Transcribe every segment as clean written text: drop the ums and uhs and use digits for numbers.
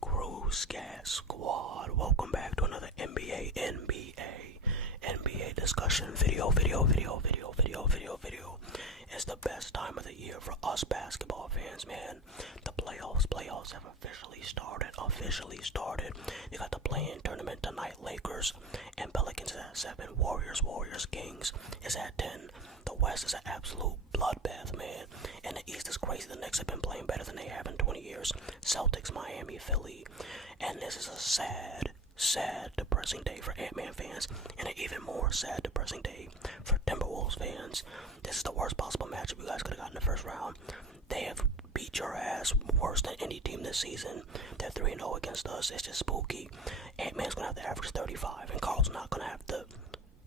Crew Scat Squad. Welcome back to another NBA discussion video. It's the best time of the year for us basketball fans, man. The playoffs have officially started. You got the play-in tournament tonight. Lakers and Pelicans at 7. Warriors, Kings is at 10. The West is an absolute bloodbath, man. And the East is crazy. The Knicks have been playing better than they have in 20 years. Celtics, Miami, Philly. And this is a sad, depressing day for Ant-Man fans. And an even more sad, depressing day for Timberwolves fans. This is the worst possible matchup you guys could have gotten in the first round. They have beat your ass worse than any team this season. They're 3-0 against us. It's just spooky. Ant-Man's going to have to average 35. And Carl's not going to have to...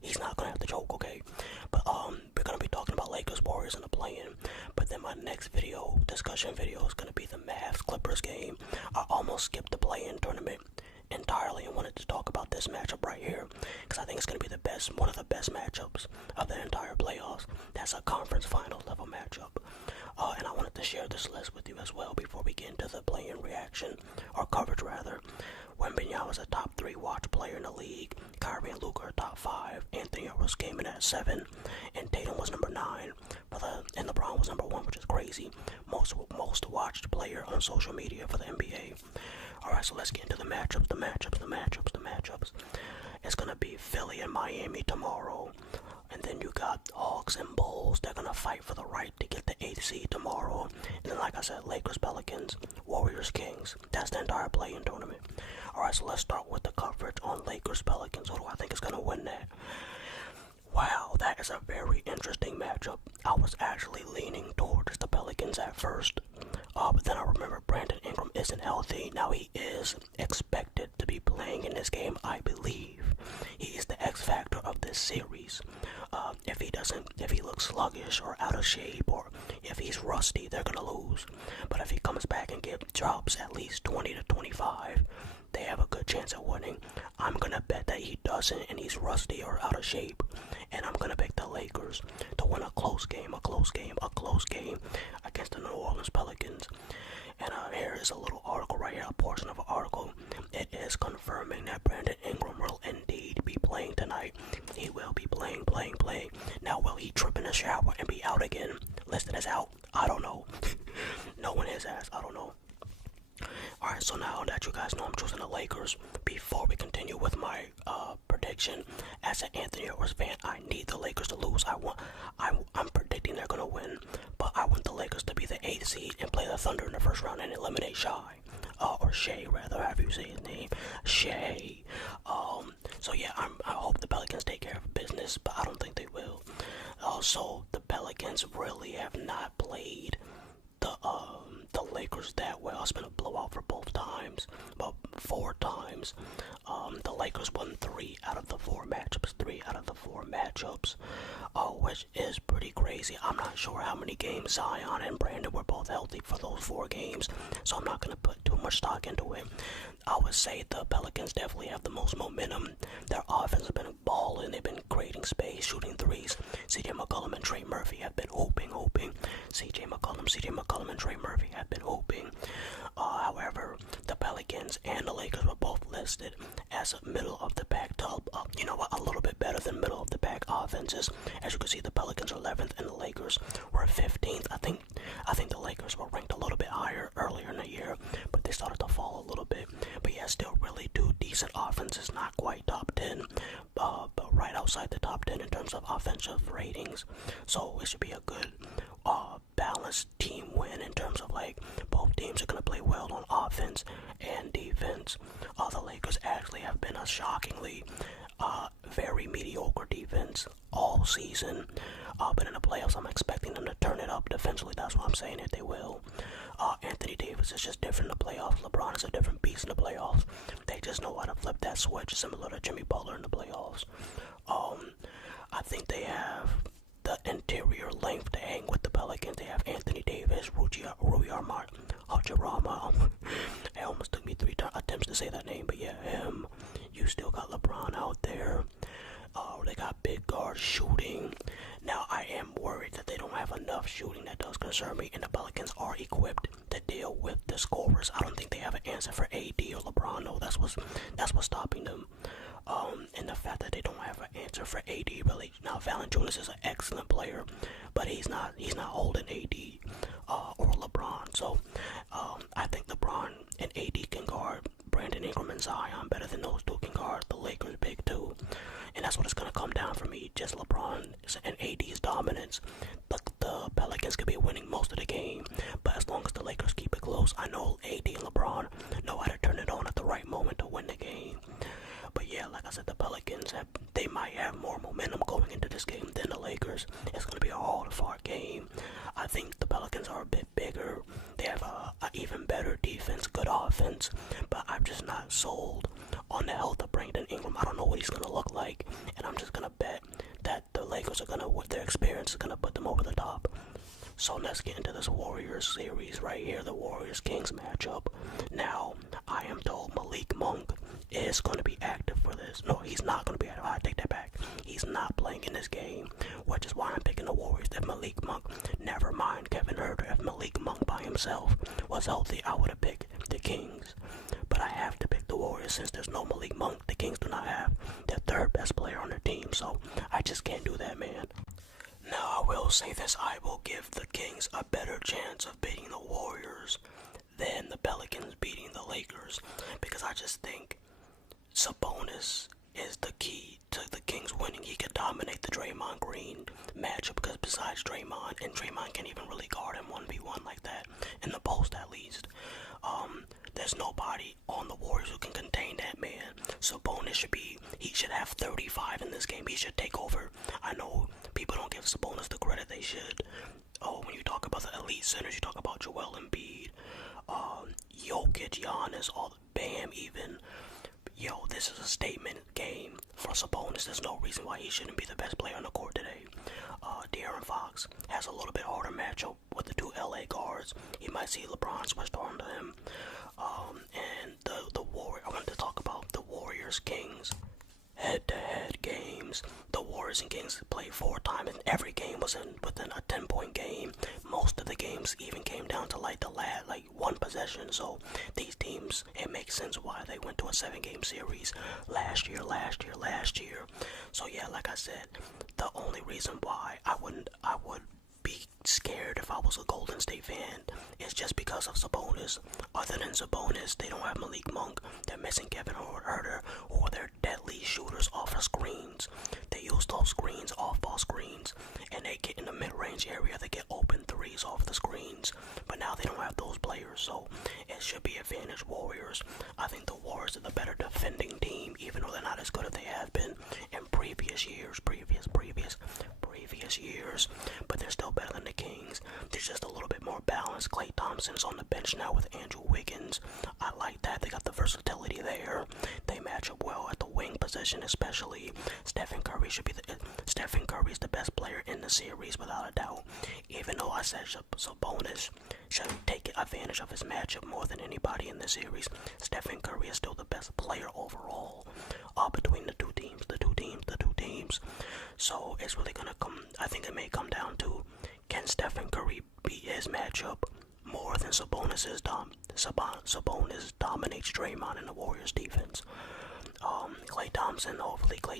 He's not going to have to choke, okay? But we're going to be talking about Lakers, Warriors, and the play-in. But then my next discussion video, is going to be the Mavs-Clippers game. I almost skipped the play-in tournament entirely and wanted to talk about this matchup right here, because I think it's going to be one of the best matchups of the entire playoffs. That's a conference final level matchup. And I wanted to share this list with you as well before we get into the play-in reaction, or coverage rather. Wembanyama was a top 3 watch player in the league. Kyrie and Luka are top 5. Anthony Edwards came in at 7, and Tatum was number 9. And LeBron was number 1, which is crazy. Most watched player on social media for the NBA. Alright, so let's get into the matchups. It's gonna be Philly and Miami tomorrow. And then you got Hawks and Bulls. They're gonna fight for the right to get the 8th seed tomorrow. And then, like I said, Lakers, Pelicans, Warriors, Kings. That's the entire play-in tournament. Alright, so let's start with the coverage on Lakers, Pelicans. Who do I think is gonna win that? Wow, that is a very interesting matchup. I was actually leaning towards the Pelicans at first. But then I remember Brandon Ingram isn't healthy. Now he is expected to be playing in this game, I believe. He is the X factor of this series. If he looks sluggish or out of shape, or if he's rusty, they're gonna lose. But if he comes back and drops at least 20 to 25, they have a good chance at winning. I'm gonna bet that he doesn't and he's rusty or out of shape. And I'm gonna pick the Lakers to win a close game against the New Orleans Pelicans. And here is a little article right here, a portion of an article. It is confirming that Brandon Ingram will indeed be playing tonight. He will be playing. Now, will he trip in the shower and be out again? Listed as out? I don't know. Knowing his ass, I don't know. Alright, so now that you guys know I'm choosing the Lakers, before we continue with my prediction, as an Anthony Edwards fan, I need the Lakers to lose. I'm predicting they're gonna win, but I want the Lakers to be the 8th seed and play the Thunder in the first round and eliminate or Shea rather, however you say his name, Shea. So yeah, I hope the Pelicans take care of business, but I don't think they will. Also, the Pelicans really have not played the Lakers that well. It's been a blowout for both times, about 4 times. The Lakers won 3 out of the 4 matchups, which is pretty crazy. I'm not sure how many games Zion and Brandon were both healthy for those 4 games, so I'm not going to put too much stock into it. I would say the Pelicans definitely have the most momentum. Their offense has been balling. They've been creating space, shooting threes. CJ McCollum and Trey Murphy have been hooping. CJ McCollum and Trey Murphy have been hooping. However, the Pelicans and the Lakers were both listed as middle of the pack a little bit better than middle of the pack offenses. As you can see, the Pelicans are 11th and the Lakers were 15th. I think the Lakers were ranked a little bit higher earlier in the year, but they started to fall a little bit. But yeah, still really 2 decent offenses, not quite top 10, but right outside the top 10 in terms of offensive ratings. So it should be a good balanced team win in terms of both teams are going to play well on offense and defense. The Lakers actually have been a shockingly very mediocre defense all season, but in the playoffs I'm expecting them to turn it up defensively. That's what I'm saying, that they will. Anthony Davis is just different in the playoffs. LeBron is a different beast in the playoffs. They just know how to flip that switch, similar to Jimmy Butler in the playoffs. I think they have the interior length to hang with the Pelicans. They have Anthony Davis, Rui Hachimura. It almost took me 3 attempts to say that name, but yeah, him. You still got LeBron out there. They got big guards shooting. Now, I am worried that they don't have enough shooting. That does concern me, and the Pelicans are equipped to deal with the tremendous scorers. I don't think they have an answer for AD or LeBron. No, that's what's stopping them. And the fact that they don't have an answer for AD really. Now Valanciunas is an excellent player, but he's not holding AD or LeBron. So I think LeBron and AD can guard Brandon Ingram and Zion better than those two can guard the Lakers big two. And that's what it's gonna come down for me. Just LeBron and AD's dominance. The Pelicans could be winning most of the game, but as long as the Lakers keep it close, I know AD and LeBron know how to turn it on at the right moment to win the game. But yeah, like I said, the Pelicans they might have more momentum going into this game than the Lakers. It's gonna be a hard-fought game. I think the Pelicans are a bit bigger. They have a even better defense, good offense, but I'm just not sold on the health of Brandon Ingram. I don't know what he's gonna look like, and I'm just gonna bet that the Lakers are gonna, with their experience, is gonna put them over the top. So let's get into this Warriors series right here, the Warriors-Kings matchup. Now, I am told Malik Monk is going to be active for this. No, he's not going to be active. I take that back. He's not playing in this game, which is why I'm picking the Warriors. If Malik Monk, never mind Kevin Huerter, if Malik Monk by himself was healthy, I would have picked the Kings. But I have to pick the Warriors since there's no Malik Monk. The Kings do not have their third best player on their team, so I just can't do that, man. Now, I will say this, I will give the Kings a better chance of beating the Warriors than the Pelicans beating the Lakers, because I just think Sabonis is the key to the Kings winning. He could dominate the Draymond Green matchup, because besides Draymond, and Draymond can't even really guard him 1v1 like that, in the post at least, there's nobody on the Warriors who can contain that man. Sabonis he should have 35 in this game. He should take over. I know people don't give Sabonis the credit they should. Oh, when you talk about the elite centers, you talk about Joel Embiid, Jokic, Giannis, Bam even. Yo, this is a statement game for Sabonis. There's no reason why he shouldn't be the best player on the court today. De'Aaron Fox has a little bit harder matchup with the two LA guards. He might see LeBron switched on to him. And I wanted to talk about the Warriors-Kings head-to-head games. The Warriors and Kings played 4 times, and every game was within a 10-point game. Most of the games even came down to like one possession. So these teams, it makes sense why they went to a 7-game series last year. So yeah, like I said, the only reason why I would be scared if I was a Golden State fan is just because of Sabonis. Other than Sabonis, they don't have Malik Monk. They're missing Kevin Huerter, or they're deadly shooters off of screens. They use those screens, off-ball screens, and they get in the mid-range area. They get open threes off the screens. But now they don't have those players, so it should be advantage Warriors. I think the Warriors are the better defending team, even though they're not as good as they have been in previous years. But they're still better than the Kings. There's just a little bit more balance. Klay Thompson's on the bench now with Andrew Wiggins. I like that. They got the versatility there. They match up well at the wing position, especially. Stephen Curry's the best player in the series without a doubt. Even though I said Sabonis should take advantage of his matchup more than anybody in the series, Stephen Curry is still the best player overall between the two teams. So it's really gonna I think it may come down to, can Stephen Curry beat his matchup more than Sabonis dominates Draymond in the Warriors defense. Klay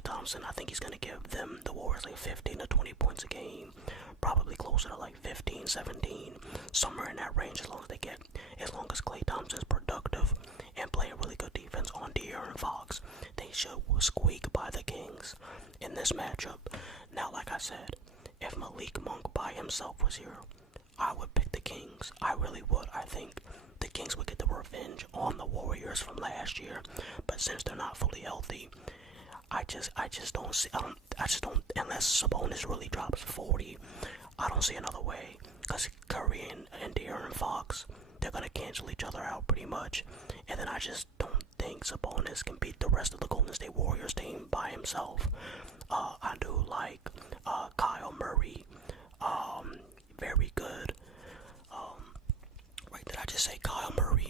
Thompson, I think he's gonna give the Warriors like 15 to 20 points a game, probably closer to like 15, 17, somewhere in that range, as long as Klay Thompson's productive and playing really good defense on De'Aaron Fox. They should squeak by the Kings in this matchup. Now, like I said, if Malik Monk by himself was here, I would pick the Kings. I really would. I think the Kings would get the revenge on the Warriors from last year. But since they're not fully healthy, I just don't see. Unless Sabonis really drops 40, I don't see another way. Because Curry and De'Aaron Fox, they're gonna cancel each other out pretty much. And then I just don't think Sabonis can beat the rest of the Golden State Warriors team by himself. I do like Kyle Murray. Very good. Wait, did I just say Kyle Murray?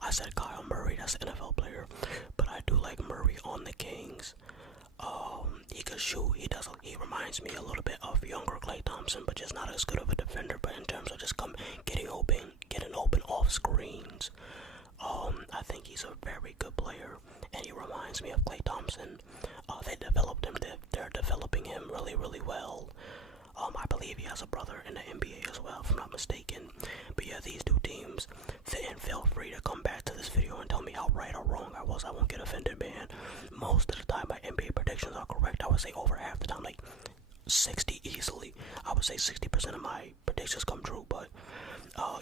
I said Kyle Murray, that's an NFL player. But I do like Murray on the Kings. He could shoot. He reminds me a little bit of younger Klay Thompson, but just not as good of a defender. But in terms of just getting open off screens. I think he's a very good player, and he reminds me of Klay Thompson. They developed him. They're developing him really, really well. I believe he has a brother in the NBA as well, if I'm not mistaken. But yeah, these two teams. And feel free to come back to this video and tell me how right or wrong I was. I won't get offended, man. Most of the time, my NBA predictions are correct. I would say over half the time, like 60 easily. I would say 60% of my predictions come true, but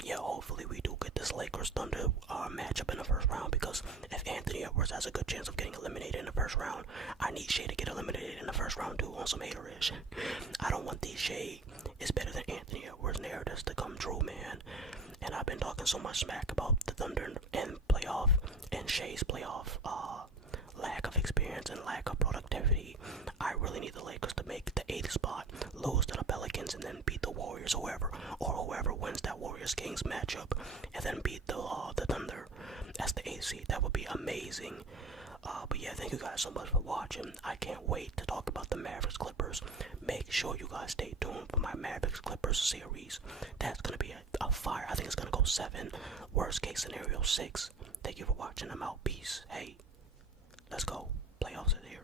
yeah, hopefully we do get this Lakers Thunder matchup in the first round, because if Anthony Edwards has a good chance of getting eliminated in the first round, I need Shea to get eliminated in the first round too, on some haterish. I don't want these Shea is better than Anthony Edwards narratives to come true, man. And I've been talking so much smack about the Thunder and playoff and Shea's playoff lack of experience and lack of productivity. I really need the Lakers to make the 8th spot, lose to the Pelicans, and then beat the Warriors, or whoever wins that Warriors-Kings matchup, and then beat the Thunder as the 8th seed. That would be amazing. But yeah, thank you guys so much for watching. I can't wait to talk about the Mavericks Clippers. Make sure you guys stay tuned for my Mavericks Clippers series. That's gonna be a fire. I think it's gonna go 7. Worst case scenario 6. Thank you for watching. I'm out. Peace. Hey, let's go. Playoffs are here.